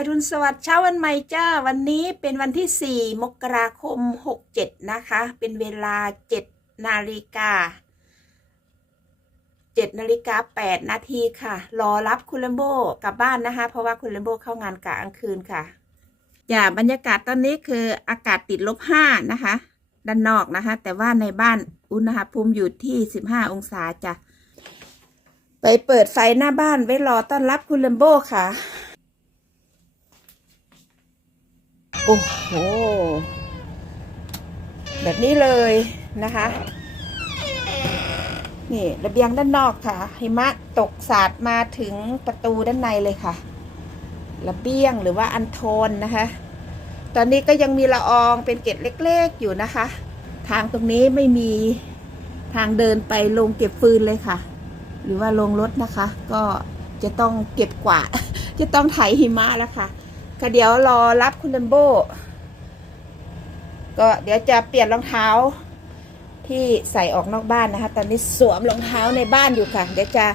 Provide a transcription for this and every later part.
อรุณสวัสดิ์เช้าวันใหม่จ้า วันนี้เป็นวันที่ 4 มกราคม 67 นะคะ เป็นเวลา 7 นาฬิกา 7 นาฬิกา 8 นาทีค่ะ รอรับคุณเลมโบกลับบ้านนะคะ เพราะว่าคุณเลมโบเข้างานกะกลางคืนค่ะจ้าบรรยากาศตอนนี้คืออากาศติดลบ 5 นะคะ ด้านนอกนะคะ แต่ว่าในบ้านอุณหภูมิอยู่ที่ 15 องศาจ้ะ ไปเปิดไฟหน้าบ้านไว้รอต้อนรับคุณเลมโบค่ะ โอ้โห แบบนี้เลยนะคะ นี่ระเบียงด้านนอกค่ะ หิมะตกสาดมาถึงประตูด้านในเลยค่ะ ระเบียงหรือว่าอันโทนนะคะ ตอนนี้ก็ยังมีละอองเป็นเกล็ดเล็กๆอยู่นะคะ ทางตรงนี้ไม่มีทางเดินไปลงเก็บฟืนเลยค่ะ หรือว่าลงรถนะคะ ก็จะต้องเก็บกวาดจะต้องไถหิมะแล้วค่ะ ก็เดี๋ยวรอรับคุณเลมโบก็เดี๋ยวจะเปลี่ยนรองเท้าที่ใส่ออกนอกบ้านนะคะ ตอนนี้สวมรองเท้าในบ้านอยู่ค่ะ เดี๋ยวจะ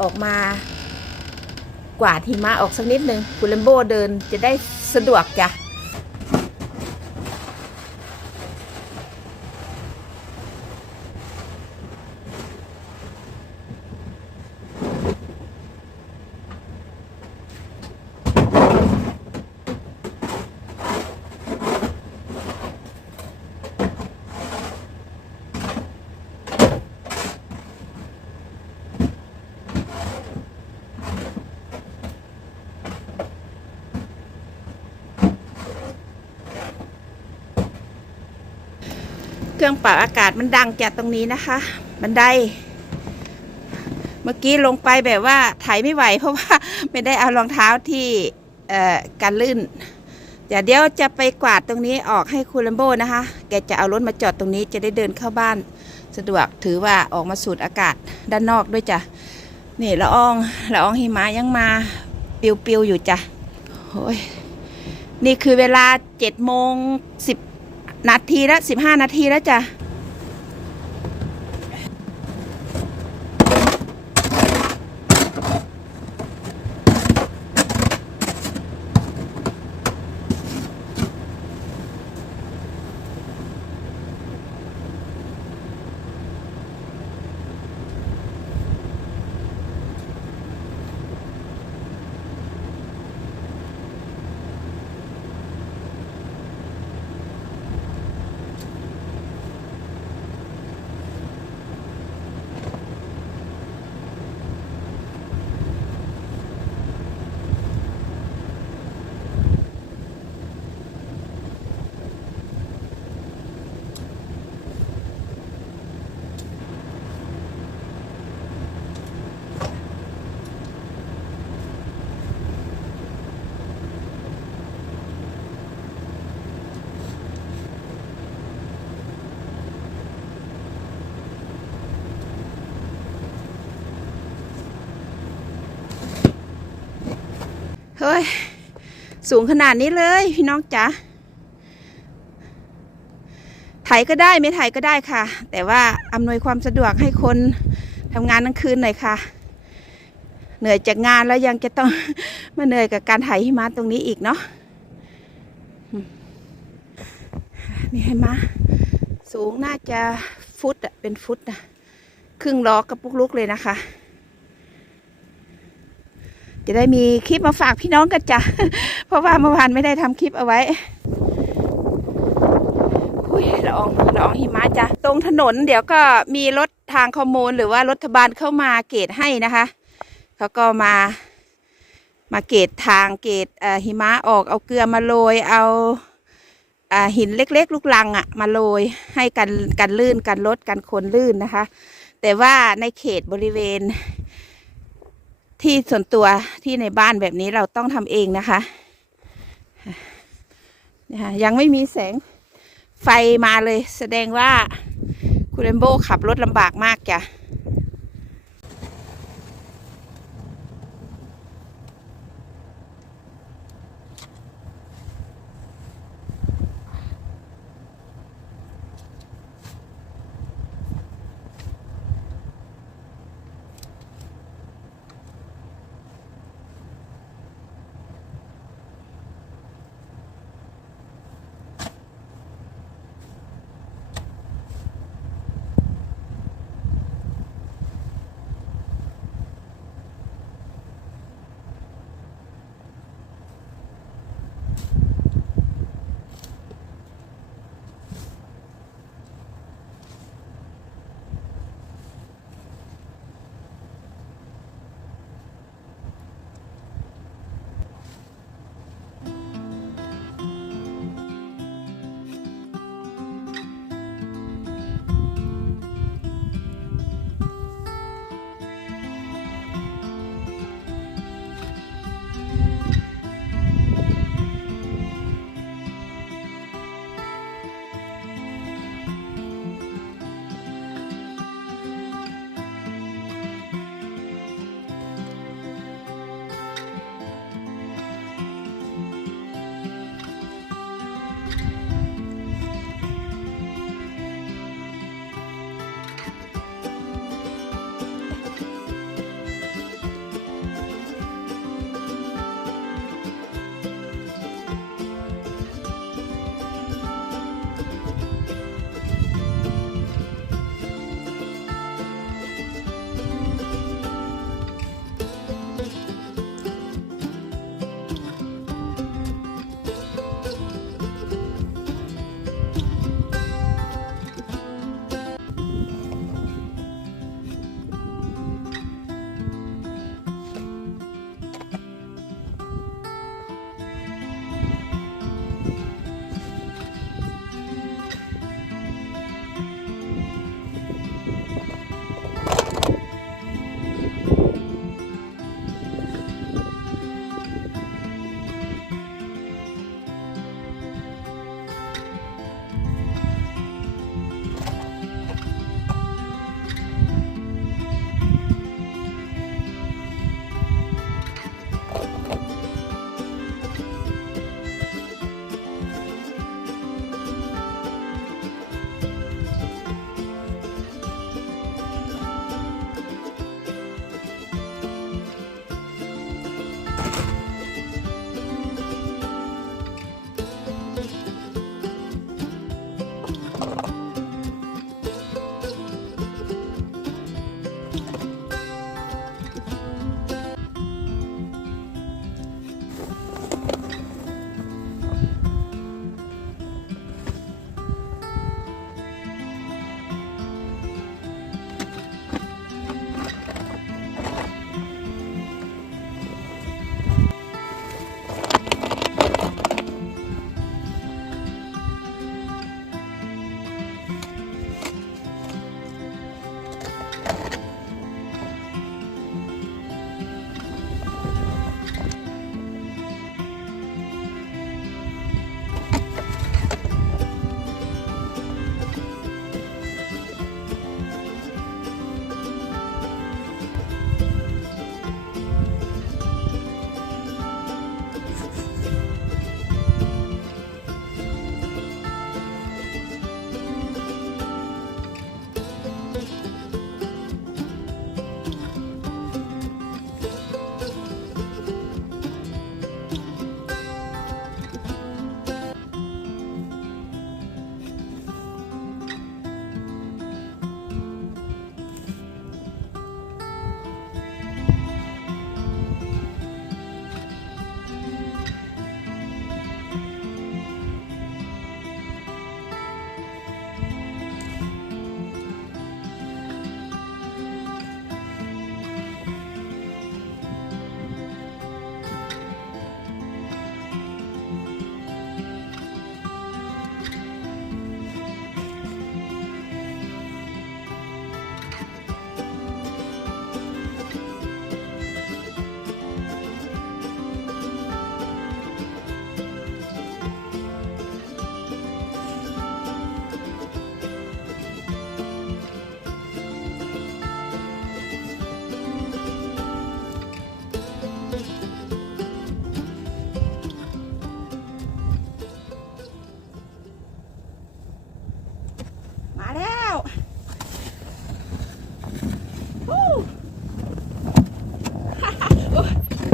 ออกมากวาดหิมะออกสักนิดนึงคุณเลมโบเดินจะได้สะดวกจ้ะ เครื่องปรับอากาศมันดังจากตรงนี้นะคะ บันได เมื่อกี้ลงไปแบบว่าไถไม่ไหว เพราะว่าไม่ได้เอารองเท้าที่เอ่อกันลื่นเดี๋ยวเดี๋ยวจะไปกวาดตรงนี้ออกให้คุณลัมโบนะคะ แกจะเอารถมาจอดตรงนี้จะได้เดินเข้าบ้าน สะดวกถือว่าออกมาสูดอากาศด้านนอกด้วยจ้ะ นี่ละอองละอองหิมะยังมาปิวๆอยู่จ้ะโอ้ยนี่คือเวลาเจ็ดโมงสิบ นาทีละสิบห้านาทีแล้วจ้ะ เฮ้ย สูงขนาดนี้เลยพี่น้องจ๋าไถก็ได้ไม่ไถก็ได้ค่ะ แต่ว่าอำนวยความสะดวกให้คนทำงานกลางคืนหน่อยค่ะ เหนื่อยจากงานแล้วยังจะต้องมาเหนื่อยกับการไถหิมะตรงนี้อีกเนาะนี่ให้มาสูงน่าจะฟุตอะเป็นฟุตนะครึ่งล้อกระปุกลุกเลยนะคะ จะได้มีคลิปมาฝากพี่น้องกันจ้ะ เพราะว่าเมื่อวานไม่ได้ทำคลิปเอาไว้อุ้ยละอองละอองหิมะจ้ะ ตรงถนนเดี๋ยวก็มีรถทางคอมมูลหรือว่ารัฐบาลเข้ามาเกตให้นะคะเขาก็มามาเกตทางเกตหิมะออกเอาเกลือมาโรยเอาหินเล็กๆ ลูกลังอะมาโรยให้กันกันลื่นกันรถกันคนลื่นนะคะ แต่ว่าในเขตบริเวณ ที่ส่วนตัวที่ในบ้านแบบนี้เราต้องทำเองนะคะนะคะยังไม่มีแสงไฟมาเลย แสดงว่าคุณเรนโบขับรถลำบากมากจ้ะ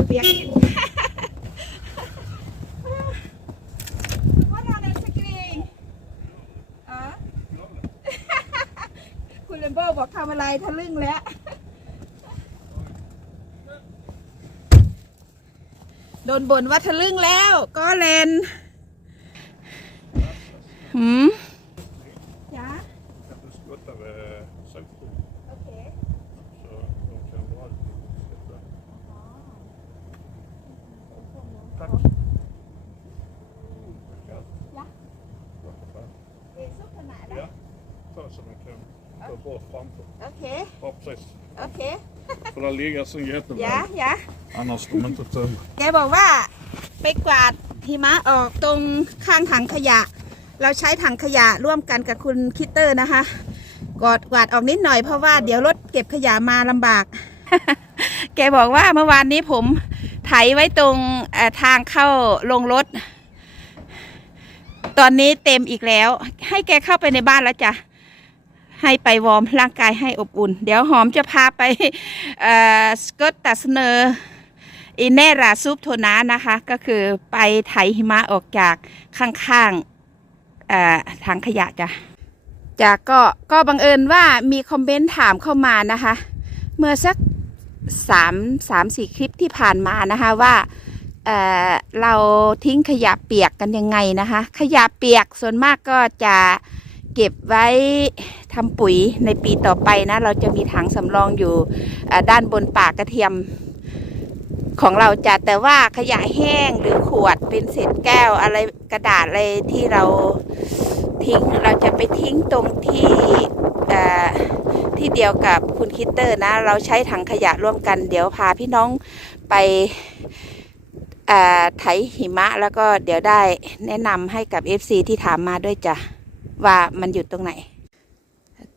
เปียกว่านอนในสกรีนอ๋อคุณเลมเบอบอกทำอะไรทะลึ่งแล้วโดนบ่นว่าทะลึ่งแล้ว ก็เลนหืม ta bort framför. โอเค Ja, precis. โอเค För där ligger så ยะ jättebra. ยะ Annars kommer inte tömma. แกบอกว่าไปกวาดหิมะออกตรงข้างถังขยะ เราใช้ถังขยะร่วมกันกับคุณคิตเตอร์นะคะกวาดกวาดออกนิดหน่อยเพราะว่าเดี๋ยวรถเก็บขยะมาลำบาก แกบอกว่าเมื่อวานนี้ผมไถไว้ตรงเอ่อทางเข้าลงรถ ตอนนี้เต็มอีกแล้ว ให้แกเข้าไปในบ้านแล้วจ้ะ ให้ไปวอร์มร่างกายให้อบอุ่น เดี๋ยวหอมจะพาไปเอ่อสกอตตัสเนอร์อินเนราซุปโทนานะคะ ก็คือไปไถหิมะออกจากข้างๆเอ่อถังขยะจ้ะจากก็ก็บังเอิญว่ามีคอมเมนต์ถามเข้ามานะคะ เมื่อสักสามสามสี่คลิปที่ผ่านมานะคะว่าเเราทิ้งขยะเปียกกันยังไงนะคะ ขยะเปียกส่วนมากก็จะ เก็บไว้ทำปุ๋ยในปีต่อไปนะ เราจะมีถังสำรองอยู่ด้านบนป่ากระเทียมของเราจะแต่ว่าขยะแห้งหรือขวดเป็นเศษแก้วอะไรกระดาษอะไรที่เราทิ้งเราจะไปทิ้งตรงที่ที่เดียวกับคุณคิตเตอร์นะ เราใช้ถังขยะร่วมกัน เดี๋ยวพาพี่น้องไปไถหิมะแล้วก็เดี๋ยวได้แนะนำให้กับ FC ที่ถามมาด้วยจ้ะ ว่ามันอยู่ตรงไหน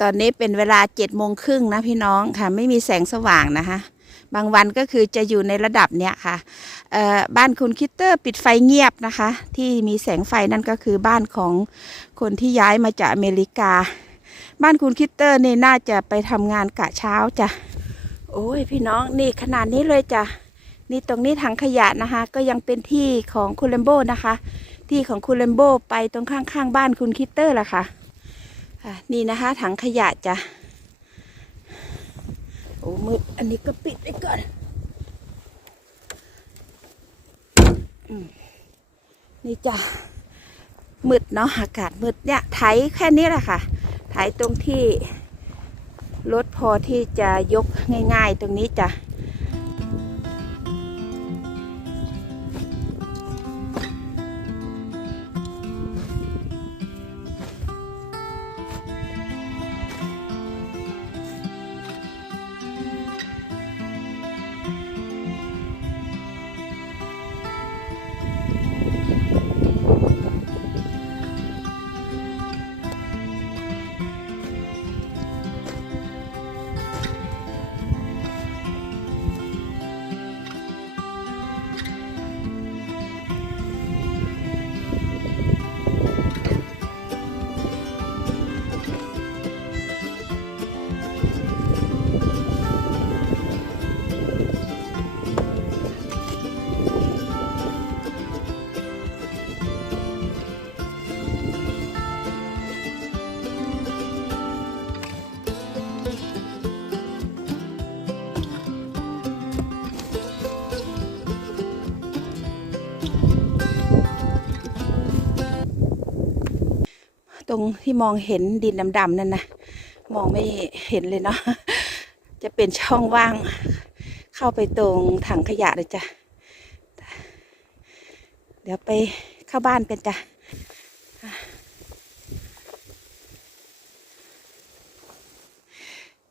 ตอนนี้เป็นเวลาเจ็ดโมงครึ่งนะพี่น้องค่ะ ไม่มีแสงสว่างนะคะบางวันก็คือจะอยู่ในระดับเนี้ยค่ะบ้านคุณคิตเตอร์ปิดไฟเงียบนะคะ ที่มีแสงไฟนั่นก็คือบ้านของคนที่ย้ายมาจากอเมริกา บ้านคุณคิตเตอร์นี่น่าจะไปทำงานกะเช้าจ้ะโอ้ยพี่น้องนี่ขนาดนี้เลยจ้ะนี่ตรงนี้ถังขยะนะคะ ก็ยังเป็นที่ของคุณเลมโบนะคะ ที่ของคุณเลมโบไปตรงข้างๆบ้านคุณคิตเตอร์ล่ะค่ะอะนี่นะคะ ถังขยะจ้ะโอ้มืดอันนี้ก็ปิดไว้ก่อนนี่จ้ะมืดเนาะอากาศมืดเนี่ยไถแค่นี้แหละค่ะไถตรงที่รถพอที่จะยกง่าย ๆ ตรงนี้จ้ะ ตรงที่มองเห็นดินดำๆนั่นนะมองไม่เห็นเลยเนาะจะเป็นช่องว่าง เข้าไปตรงถังขยะเลยจ้ะเดี๋ยวไปเข้าบ้านเป็นจ้ะ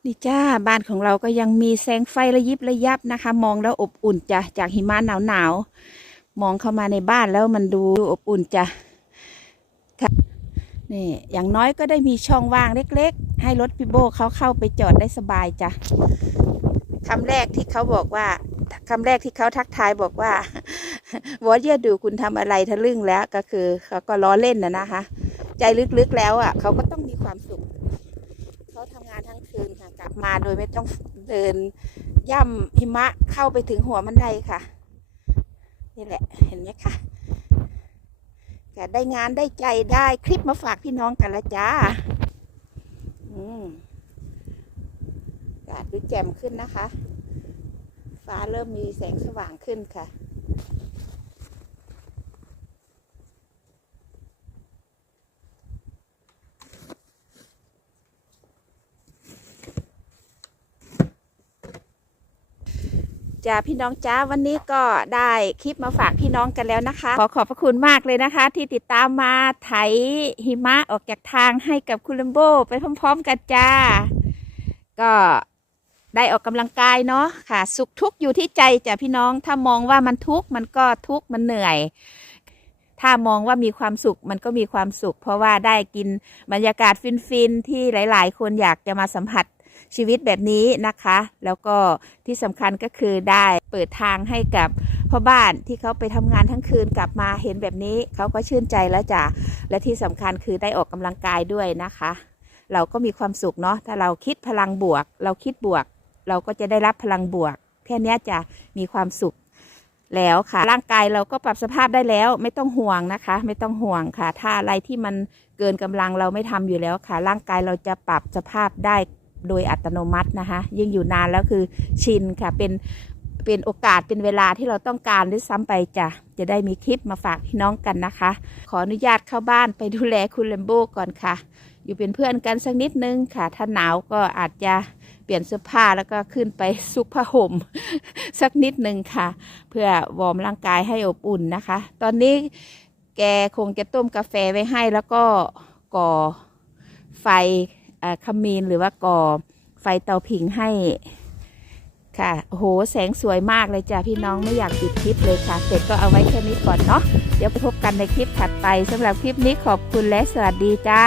นี่จ้าบ้านของเราก็ยังมีแสงไฟระยิบระยับนะคะ มองแล้วอบอุ่นจ้ะจากหิมะหนาวหนาวๆมองเข้ามาในบ้านแล้วมันดูอบอุ่นจ้ะ นี่อย่างน้อยก็ได้มีช่องว่างเล็ก ๆ ให้รถพี่โบเขาเข้าไปจอดได้สบายจ้ะคำแรกที่เขาบอกว่าคำแรกที่เขาทักทายบอกว่าวอเยดูคุณทำอะไรทะลึ่งแล้วก็คือเขาก็ล้อเล่นนะนะคะ ใจลึกๆแล้วอะเขาก็ต้องมีความสุขเขาทำงานทั้งคืนค่ะกลับมาโดยไม่ต้องเดินย่ำหิมะเข้าไปถึงหัวมันไดค่ะ นี่แหละเห็นไหมคะ จะได้งานได้ใจได้คลิปมาฝากพี่น้องกันละจ้า อืมอากาศดูแจ่มขึ้นนะคะ ฟ้าเริ่มมีแสงสว่างขึ้นค่ะ จ้าพี่น้องจ้าวันนี้ก็ได้คลิปมาฝากพี่น้องกันแล้วนะคะ ขอขอบพระคุณมากเลยนะคะ ที่ติดตามมาไถหิมะออกจากทางให้กับคุณลัมโบไปพร้อม ๆ กันจ้า ก็ได้ออกกำลังกายเนาะค่ะ สุขทุกข์อยู่ที่ใจจ้ะพี่น้องถ้ามองว่ามันทุกข์มันก็ทุกข์มันเหนื่อย ถ้ามองว่ามีความสุขมันก็มีความสุข เพราะว่าได้กินบรรยากาศฟินๆที่หลาย ๆ คนอยากจะมาสัมผัส ชีวิตแบบนี้นะคะ แล้วก็ที่สำคัญก็คือได้เปิดทางให้กับพ่อบ้านที่เขาไปทำงานทั้งคืนกลับมาเห็นแบบนี้เขาก็ชื่นใจแล้วจ้ะและที่สำคัญคือได้ออกกำลังกายด้วยนะคะ เราก็มีความสุขเนาะถ้าเราคิดพลังบวก เราคิดบวก เราก็จะได้รับพลังบวก แค่นี้จะมีความสุขแล้วค่ะ ร่างกายเราก็ปรับสภาพได้แล้ว ไม่ต้องห่วงนะคะ ไม่ต้องห่วงค่ะ ถ้าอะไรที่มันเกินกำลังเราไม่ทำอยู่แล้วค่ะ ร่างกายเราจะปรับสภาพได้ โดยอัตโนมัตินะคะ ยิ่งอยู่นานแล้วคือชินค่ะ เป็นเป็นโอกาสเป็นเวลาที่เราต้องการด้วยซ้ำไปจ้ะจะได้มีคลิปมาฝากพี่น้องกันนะคะ ขออนุญาตเข้าบ้านไปดูแลคุณเลมโบก่อนค่ะ อยู่เป็นเพื่อนกันสักนิดนึงค่ะ ถ้าหนาวก็อาจจะเปลี่ยนเสื้อผ้าแล้วก็ขึ้นไปซุกผ้าห่ม สักนิดนึงค่ะ เพื่อวอร์มร่างกายให้อบอุ่นนะคะ ตอนนี้แกคงจะต้มกาแฟไว้ให้แล้วก็ก่อไฟ ขมีนหรือว่าก่อไฟเตาผิงให้ค่ะโห แสงสวยมากเลยจ้ะพี่น้องไม่อยากปิดคลิปเลยค่ะ เสร็จก็เอาไว้แค่นี้ก่อนเนาะ เดี๋ยวไปพบกันในคลิปถัดไปสำหรับคลิปนี้ขอบคุณและสวัสดีจ้า